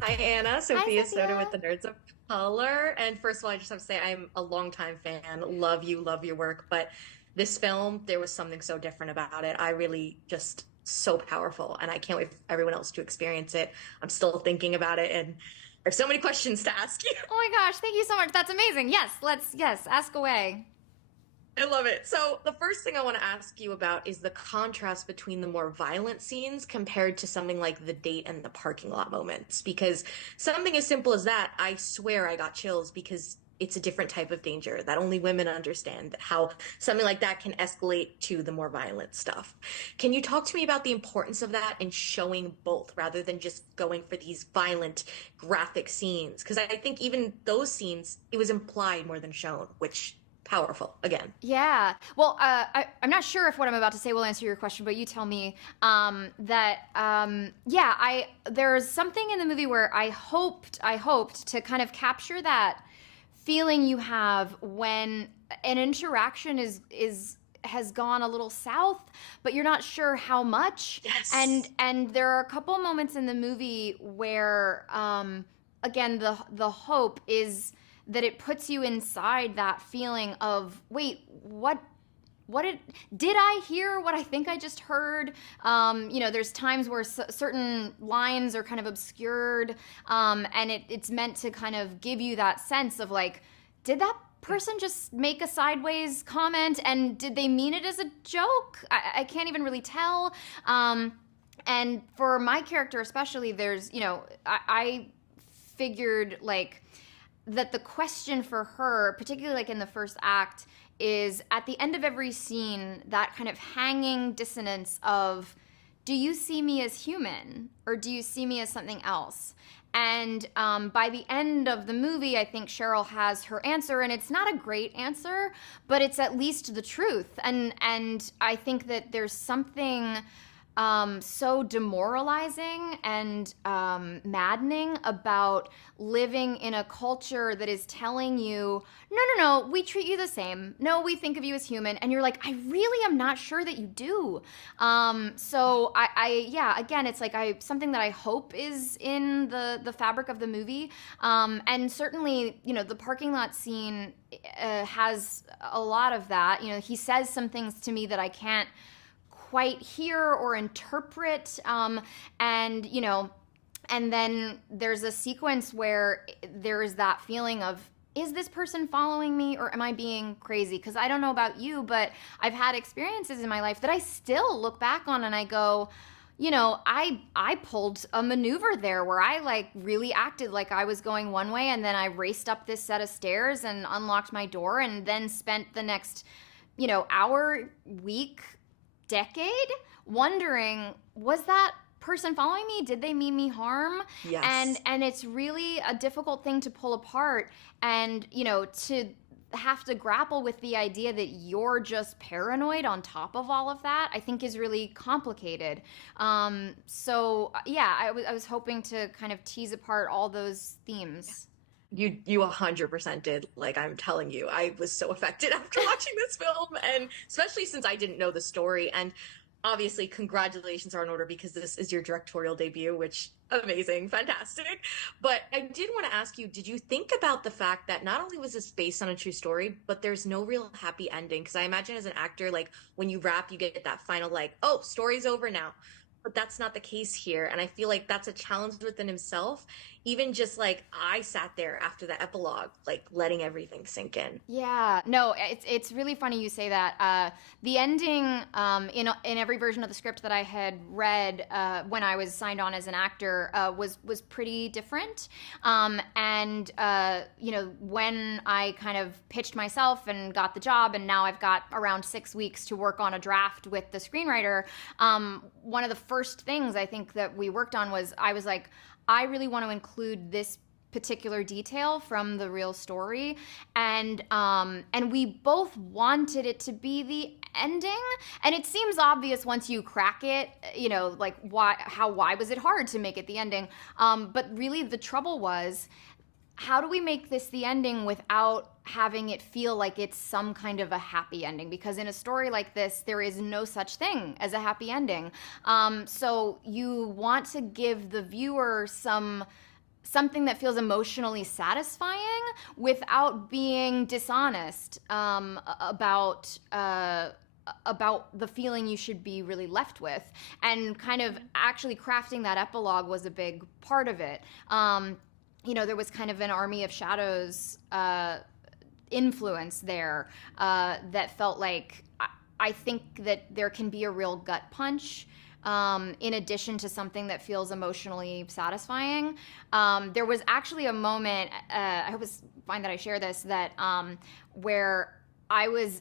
Hi, Anna. Hi, Sophia Soda with Sophia. the Nerds of Color. And first of all, I just have to say I'm a longtime fan. Love you, love your work. But this film, there was something so different about it. I really just so powerful, and I can't wait for everyone else to experience it. I'm still thinking about it, and I have so many questions to ask you. Oh my gosh, thank you so much. That's amazing. Yes, ask away. I love it. So, the first thing I want to ask you about is the contrast between the more violent scenes compared to something like the date and the parking lot moments. Because something as simple as that, I swear I got chills because it's a different type of danger that only women understand, how something like that can escalate to the more violent stuff. Can you talk to me about the importance of that and showing both rather than just going for these violent, graphic scenes? Because I think even those scenes, it was implied more than shown, which powerful again. Yeah. Well, I'm not sure if what I'm about to say will answer your question, but you tell me. Yeah, there's something in the movie where I hoped to kind of capture that feeling you have when an interaction is has gone a little south, but you're not sure how much. And Yes. there are a couple moments in the movie where, again, the hope is that it puts you inside that feeling of, wait, what did I hear what I think I just heard? There's times where certain lines are kind of obscured, and it's meant to kind of give you that sense of like, did that person just make a sideways comment, and did they mean it as a joke? I can't even really tell. And for my character especially, there's, I figured like that the question for her, particularly like in the first act, is at the end of every scene, that kind of hanging dissonance of, do you see me as human or do you see me as something else? And by the end of the movie, I think Cheryl has her answer, and it's not a great answer, but it's at least the truth. And I think that there's something so demoralizing and maddening about living in a culture that is telling you, no, no, no, we treat you the same. No, we think of you as human. And you're like, I really am not sure that you do. Yeah, again, it's like something that I hope is in the fabric of the movie. And certainly, the parking lot scene has a lot of that. He says some things to me that I can't quite hear or interpret. And then there's a sequence where there is that feeling of, is this person following me or am I being crazy? Because I don't know about you, but I've had experiences in my life that I still look back on and I go, I pulled a maneuver there where I like really acted like I was going one way, and then I raced up this set of stairs and unlocked my door, and then spent the next, hour, week, decade wondering, was that person following me? Did they mean me harm? and Yes. and it's really a difficult thing to pull apart, and to have to grapple with the idea that you're just paranoid on top of all of that, I think is really complicated. So yeah, I was hoping to kind of tease apart all those themes. You 100% did. Like I'm telling you, I was so affected after watching this film, and especially since I didn't know the story. And obviously, congratulations are in order because this is your directorial debut, which amazing, fantastic. But I did want to ask you, did you think about the fact that not only was this based on a true story, but there's no real happy ending? Because I imagine as an actor, like when you wrap, you get that final like, oh, story's over now. But that's not the case here. And I feel like that's a challenge within himself. Even just like I sat there after the epilogue, like letting everything sink in. Yeah, no, it's really funny you say that. The ending, in every version of the script that I had read when I was signed on as an actor, was pretty different. When I kind of pitched myself and got the job, and now I've got around 6 weeks to work on a draft with the screenwriter. One of the first things I think that we worked on was, I was like, I really want to include this particular detail from the real story, and we both wanted it to be the ending. And it seems obvious once you crack it, like why was it hard to make it the ending? But really the trouble was, how do we make this the ending without having it feel like it's some kind of a happy ending? Because in a story like this, there is no such thing as a happy ending. So you want to give the viewer some something that feels emotionally satisfying without being dishonest about the feeling you should be really left with. And kind of actually crafting that epilogue was a big part of it. There was kind of an Army of Shadows influence there that felt like I think that there can be a real gut punch in addition to something that feels emotionally satisfying. There was actually a moment, I always find that I share this, that where I was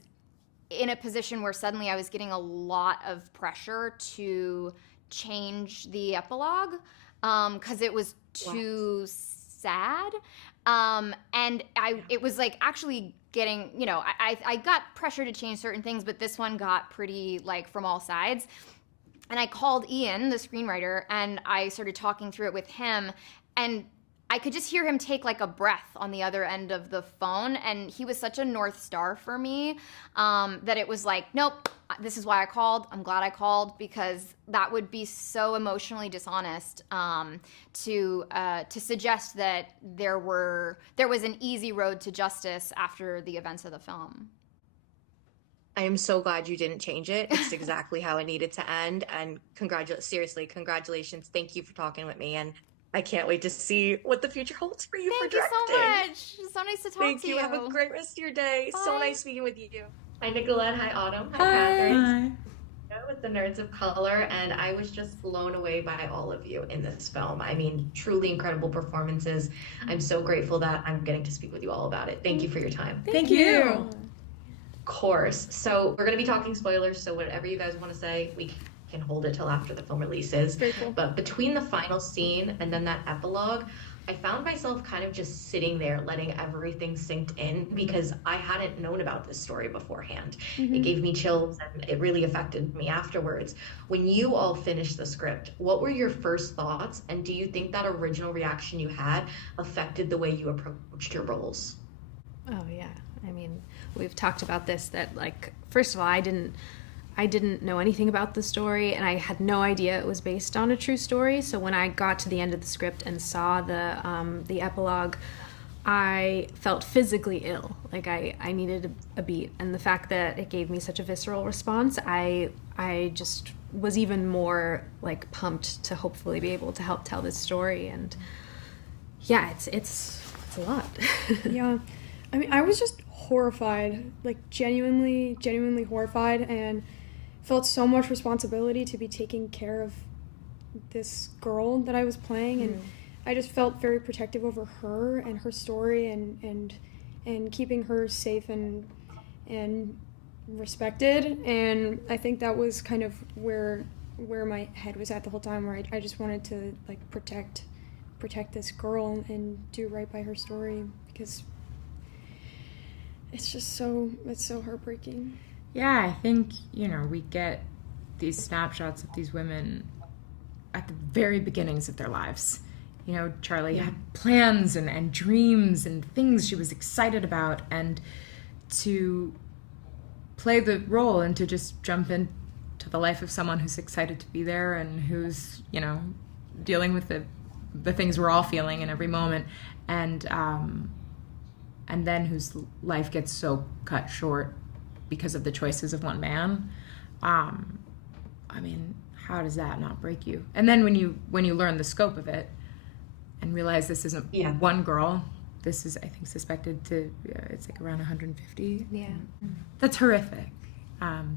in a position where suddenly I was getting a lot of pressure to change the epilogue because it was too sad. And it was like actually getting, I got pressure to change certain things, but this one got pretty like from all sides. And I called Ian, the screenwriter, and I started talking through it with him. And I could just hear him take like a breath on the other end of the phone. And he was such a North Star for me that it was like, nope, this is why I called. I'm glad I called, because that would be so emotionally dishonest to suggest that there was an easy road to justice after the events of the film. I am so glad you didn't change it. It's exactly how it needed to end. And seriously, congratulations. Thank you for talking with me. And I can't wait to see what the future holds for you for directing. Thank you so much. It's so nice to talk to you. Have a great rest of your day. Bye. So nice speaking with you. Hi, Nicolette. Hi, Autumn. Hi, Kathryn. Hi. With the Nerds of Color, and I was just blown away by all of you in this film. I mean, truly incredible performances. I'm so grateful that I'm getting to speak with you all about it. Thank you for your time. Thank you. Course. So we're going to be talking spoilers, so whatever you guys want to say, we can hold it till after the film releases. Very cool. But between the final scene and then that epilogue, I found myself kind of just sitting there letting everything sink in, because I hadn't known about this story beforehand. It gave me chills and it really affected me afterwards. When you all finished the script, what were your first thoughts? And do you think that original reaction you had affected the way you approached your roles? Oh yeah. I mean, we've talked about this, that like, first of all, I didn't know anything about the story, and I had no idea it was based on a true story. So when I got to the end of the script and saw the epilogue, I felt physically ill. Like I needed a beat, and the fact that it gave me such a visceral response, I just was even more like pumped to hopefully be able to help tell this story. And yeah, it's a lot. Yeah, I mean, I was just horrified, like genuinely horrified, and felt so much responsibility to be taking care of this girl that I was playing, and I just felt very protective over her and her story, and keeping her safe and respected. And I think that was kind of where my head was at the whole time, where I just wanted to like protect this girl and do right by her story, because it's so heartbreaking. Yeah, I think, we get these snapshots of these women at the very beginnings of their lives. Charlie had plans and dreams and things she was excited about, and to play the role and to just jump into the life of someone who's excited to be there and who's, dealing with the things we're all feeling in every moment, and then whose life gets so cut short because of the choices of one man. I mean, how does that not break you? And then when you learn the scope of it and realize this isn't one girl, this is, I think, suspected to, it's like around 150. Yeah. That's horrific.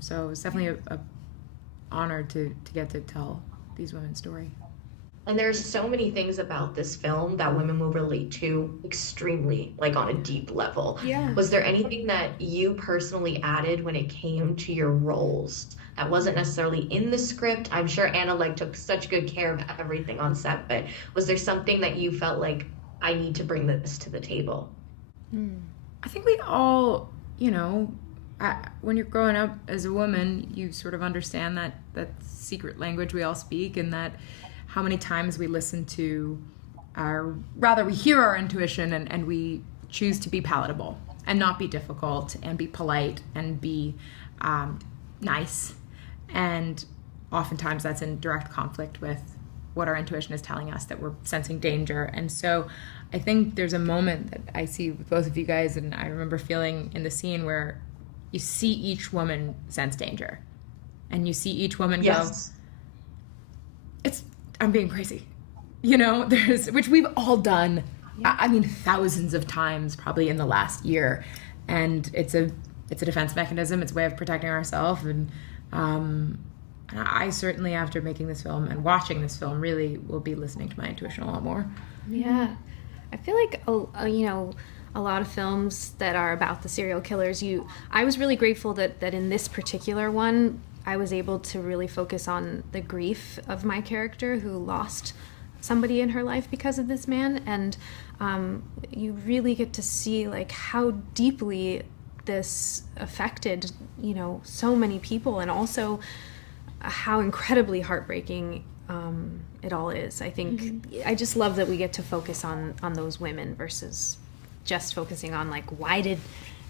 So it's definitely a honor to get to tell these women's story. And there's so many things about this film that women will relate to extremely, like on a deep level. Yeah. Was there anything that you personally added when it came to your roles that wasn't necessarily in the script? I'm sure Anna took such good care of everything on set, but was there something that you felt like, I need to bring this to the table? I think we all, when you're growing up as a woman, you sort of understand that secret language we all speak, and that how many times we listen to we hear our intuition and we choose to be palatable and not be difficult and be polite and be nice. And oftentimes that's in direct conflict with what our intuition is telling us, that we're sensing danger. And so I think there's a moment that I see with both of you guys, and I remember feeling in the scene where you see each woman sense danger, and you see each woman go, I'm being crazy. You know, which we've all done, I mean, thousands of times probably in the last year. And it's a defense mechanism. It's a way of protecting ourselves. And I certainly, after making this film and watching this film, really will be listening to my intuition a lot more. Yeah. I feel like, a lot of films that are about the serial killers, I was really grateful that in this particular one, I was able to really focus on the grief of my character who lost somebody in her life because of this man. And you really get to see like how deeply this affected, so many people, and also how incredibly heartbreaking it all is. I think I just love that we get to focus on those women versus just focusing on like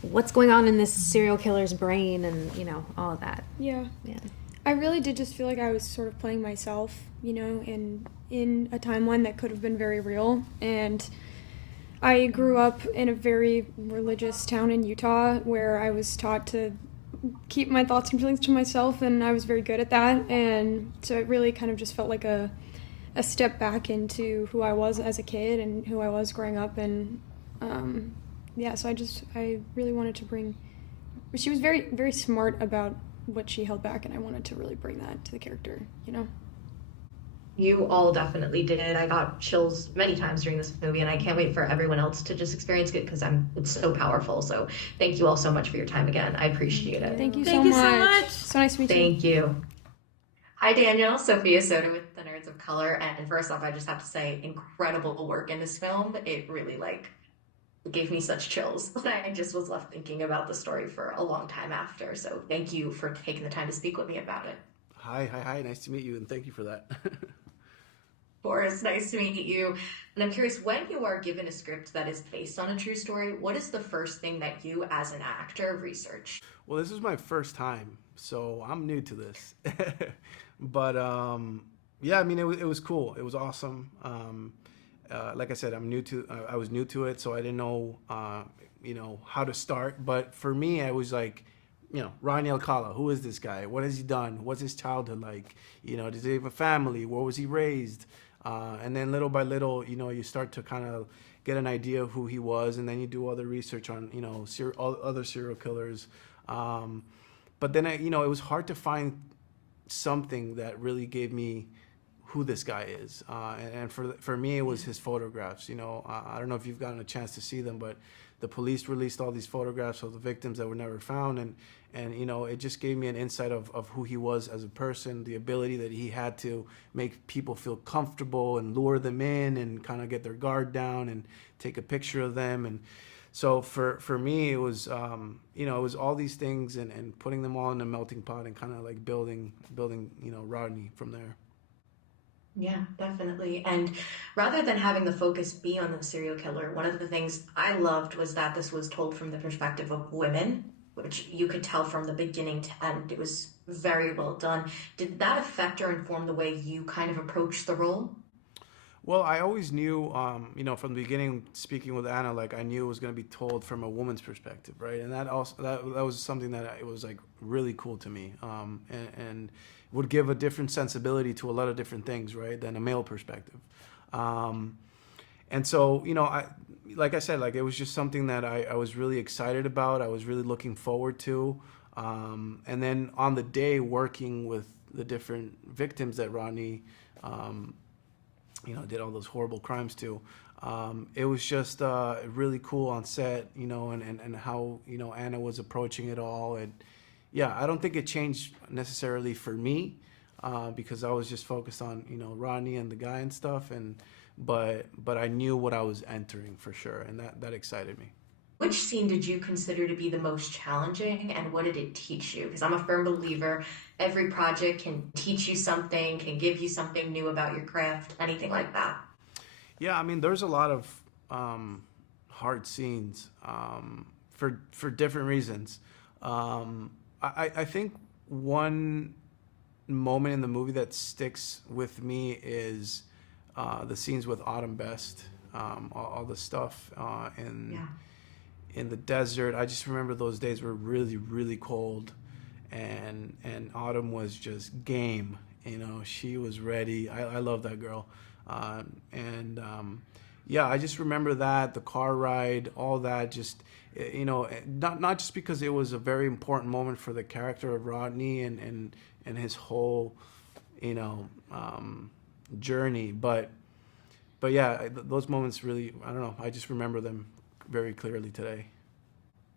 what's going on in this serial killer's brain and all of that. Yeah. I really did just feel like I was sort of playing myself, in a timeline that could have been very real. And I grew up in a very religious town in Utah where I was taught to keep my thoughts and feelings to myself, and I was very good at that. And so it really kind of just felt like a step back into who I was as a kid and who I was growing up. And so I really wanted to bring, she was very, very smart about what she held back, and I wanted to really bring that to the character, You all definitely did. I got chills many times during this movie, and I can't wait for everyone else to just experience it because it's so powerful. So thank you all so much for your time again. I appreciate it. Thank you so much. So nice to meet you. Thank you. Hi, Daniel. Sophia Soda with the Nerds of Color. And first off, I just have to say, incredible work in this film. It really gave me such chills. I just was left thinking about the story for a long time after. So thank you for taking the time to speak with me about it. Hi. Nice to meet you, and thank you for that. Of course, nice to meet you. And I'm curious, when you are given a script that is based on a true story, what is the first thing that you, as an actor, research? Well, this is my first time, so I'm new to this. But I mean, it was cool. It was awesome. Like I said, I was new to it, so I didn't know, how to start. But for me, I was like, Ronnie Alcala, who is this guy? What has he done? What's his childhood like? Does he have a family? Where was he raised? And then little by little, you start to kind of get an idea of who he was, and then you do other research on, other serial killers. But then, it was hard to find something that really gave me who this guy is. And for me, it was his photographs. I don't know if you've gotten a chance to see them, but the police released all these photographs of the victims that were never found. And it just gave me an insight of who he was as a person, the ability that he had to make people feel comfortable and lure them in and kind of get their guard down and take a picture of them. And so for me, it was, it was all these things and putting them all in a melting pot and kind of like building, Rodney from there. Yeah, definitely. And rather than having the focus be on the serial killer, one of the things I loved was that this was told from the perspective of women, which you could tell from the beginning to end. It was very well done. Did that affect or inform the way you kind of approached the role? Well, I always knew, from the beginning, speaking with Anna, like I knew it was going to be told from a woman's perspective, right? And that was something that it was like really cool to me, and would give a different sensibility to a lot of different things, right, than a male perspective. And so, like I said, like it was just something that I was really excited about. I was really looking forward to. And then on the day working with the different victims that Rodney, did all those horrible crimes to, it was just really cool on set, and how, Anna was approaching it all. And yeah, I don't think it changed necessarily for me, because I was just focused on, Rodney and the guy and stuff. But I knew what I was entering for sure, and that excited me. Which scene did you consider to be the most challenging, and what did it teach you? Because I'm a firm believer every project can teach you something, can give you something new about your craft, anything like that. Yeah, I mean, there's a lot of hard scenes for different reasons. I think one moment in the movie that sticks with me is the scenes with Autumn Best, all the stuff in the desert. I just remember those days were really, really cold, and Autumn was just game. You know, she was ready. I love that girl, yeah, I just remember that, the car ride, all that. Just, you know, not just because it was a very important moment for the character of Rodney and his whole, you know, journey, but yeah, those moments really, I don't know, I just remember them very clearly today.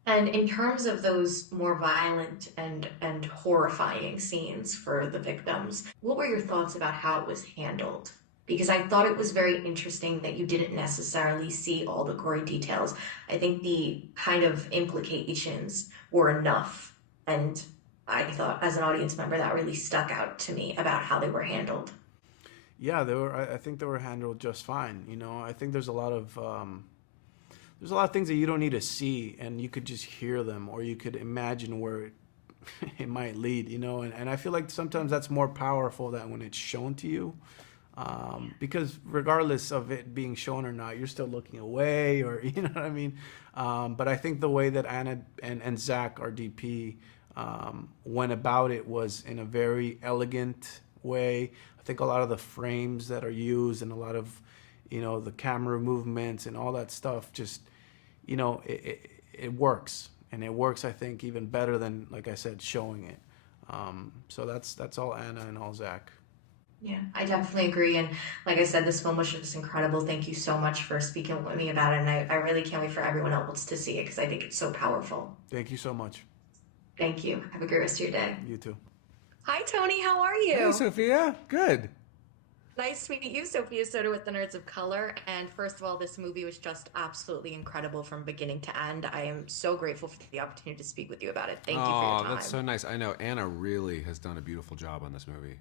And in terms of those more violent and horrifying scenes for the victims, what were your thoughts about how it was handled? Because I thought it was very interesting that you didn't necessarily see all the gory details. I think the kind of implications were enough. And I thought, as an audience member, that really stuck out to me about how they were handled. Yeah, they were. I think they were handled just fine. You know, I think there's a lot of things that you don't need to see, and you could just hear them, or you could imagine where it might lead. You know, and I feel like sometimes that's more powerful than when it's shown to you. Because regardless of it being shown or not, you're still looking away, or you know what I mean. But I think the way that Anna and Zach, our DP, went about it was in a very elegant way. I think a lot of the frames that are used and a lot of, you know, the camera movements and all that stuff, just, you know, it works, and it works, I think, even better than, like I said, showing it. So that's all Anna and all Zach. Yeah, I definitely agree. And like I said, this film was just incredible. Thank you so much for speaking with me about it. And I really can't wait for everyone else to see it because I think it's so powerful. Thank you so much. Thank you. Have a great rest of your day. You too. Hi, Tony. How are you? Hey, Sophia. Good. Nice to meet you, Sophia Soda with the Nerds of Color. And first of all, this movie was just absolutely incredible from beginning to end. I am so grateful for the opportunity to speak with you about it. Thank you for your time. That's so nice. I know Anna really has done a beautiful job on this movie.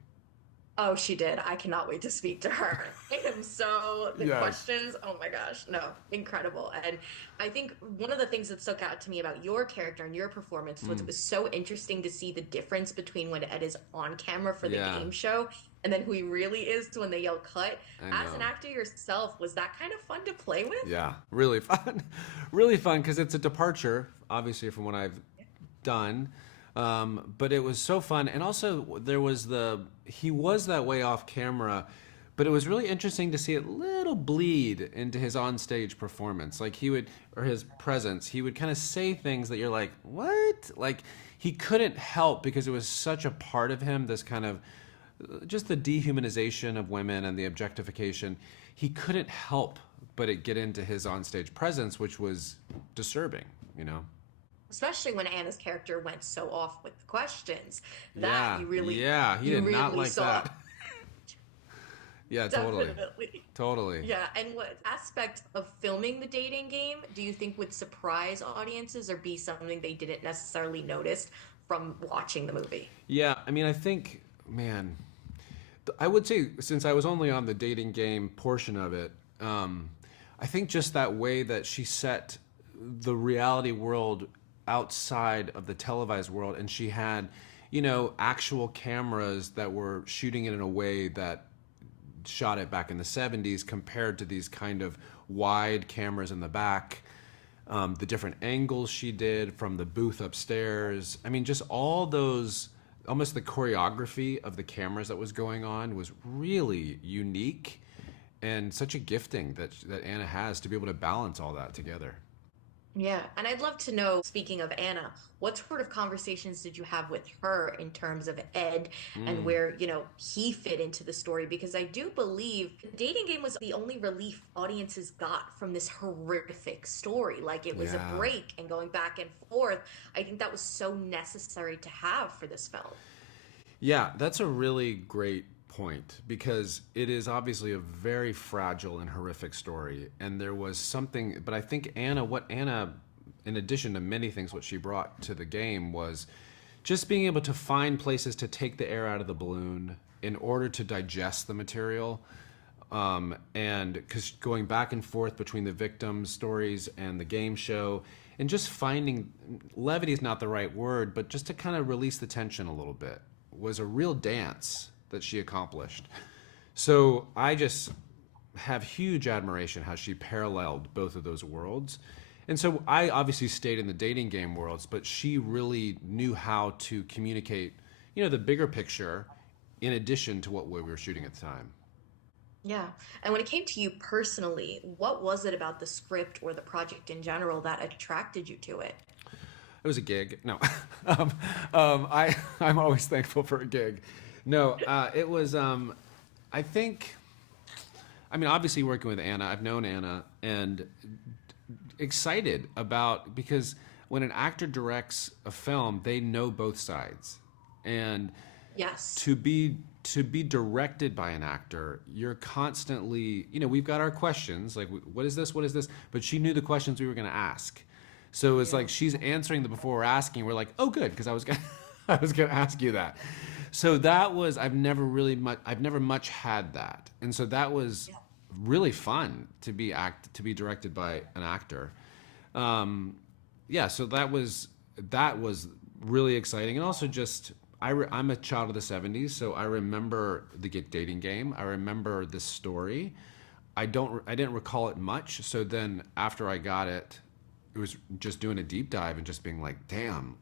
Oh, she did. I cannot wait to speak to her. The Yes. questions, oh my gosh, no, incredible. And I think one of the things that stuck out to me about your character and your performance was it was so interesting to see the difference between when Ed is on camera for the game show and then who he really is when they yell cut. As an actor yourself, was that kind of fun to play with? Yeah, really fun. Really fun because it's a departure, obviously, from what I've done. But it was so fun. And also there was he was that way off camera, but it was really interesting to see it little bleed into his onstage performance. Like or his presence, he would kind of say things that you're like, what? Like he couldn't help because it was such a part of him, this kind of just the dehumanization of women and the objectification. He couldn't help but it get into his onstage presence, which was disturbing, you know? Especially when Anna's character went so off with the questions. He You did not really like saw. that. Yeah, totally. Definitely. Totally. Yeah, and what aspect of filming the dating game do you think would surprise audiences or be something they didn't necessarily notice from watching the movie? Yeah, I mean, I think, man, I would say since I was only on the dating game portion of it, I think just that way that she set the reality world outside of the televised world, and she had, you know, actual cameras that were shooting it in a way that shot it back in the 70s compared to these kind of wide cameras in the back, the different angles she did from the booth upstairs. I mean, just all those, almost the choreography of the cameras that was going on was really unique, and such a gifting that Anna has to be able to balance all that together. Yeah, and I'd love to know, speaking of Anna, what sort of conversations did you have with her in terms of Ed and where, you know, he fit into the story? Because I do believe the dating game was the only relief audiences got from this horrific story. Like, it was a break and going back and forth. I think that was so necessary to have for this film. Yeah, that's a really great point, because it is obviously a very fragile and horrific story, and there was something, but I think what Anna, in addition to many things, what she brought to the game was just being able to find places to take the air out of the balloon in order to digest the material, and because going back and forth between the victim stories and the game show, and just finding, levity is not the right word, but just to kind of release the tension a little bit was a real dance that she accomplished. So I just have huge admiration how she paralleled both of those worlds. And so I obviously stayed in the dating game worlds, but she really knew how to communicate, the bigger picture in addition to what we were shooting at the time. Yeah. And when it came to you personally, what was it about the script or the project in general that attracted you to it? It was a gig. No, I'm always thankful for a gig. No, it was, I think, obviously working with Anna, I've known Anna, and excited about, because when an actor directs a film, they know both sides. And yes, to be directed by an actor, you're constantly, we've got our questions, like, what is this? But she knew the questions we were going to ask. So it's like she's answering them before we're asking. We're like, oh, good, because I was gonna ask you that. So that was, I've never much had that, and so that was really fun to be directed by an actor. So that was really exciting, and also just I'm a child of the '70s, so I remember the dating game. I remember this story. I didn't recall it much. So then after I got it. It was just doing a deep dive and just being like, damn.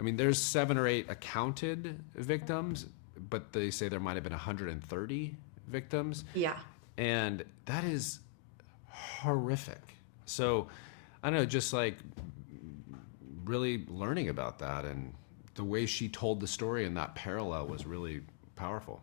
There's 7 or 8 accounted victims, but they say there might have been 130 victims. Yeah. And that is horrific. So, I don't know, just like really learning about that, and the way she told the story in that parallel was really powerful.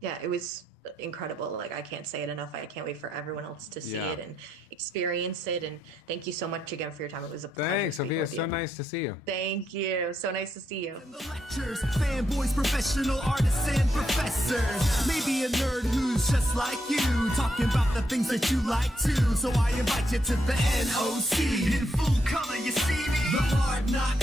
Yeah, it was incredible. Like, I can't say it enough. I can't wait for everyone else to see it and experience it. And thank you so much again for your time. It was a pleasure. Thanks, Sophia. So nice to see you. Thank you. So nice to see you. The lectures, fanboys, professional artists, and professors. Maybe a nerd who's just like you, talking about the things that you like too. So I invite you to the NOC. In full color, you see me. The Hard Knock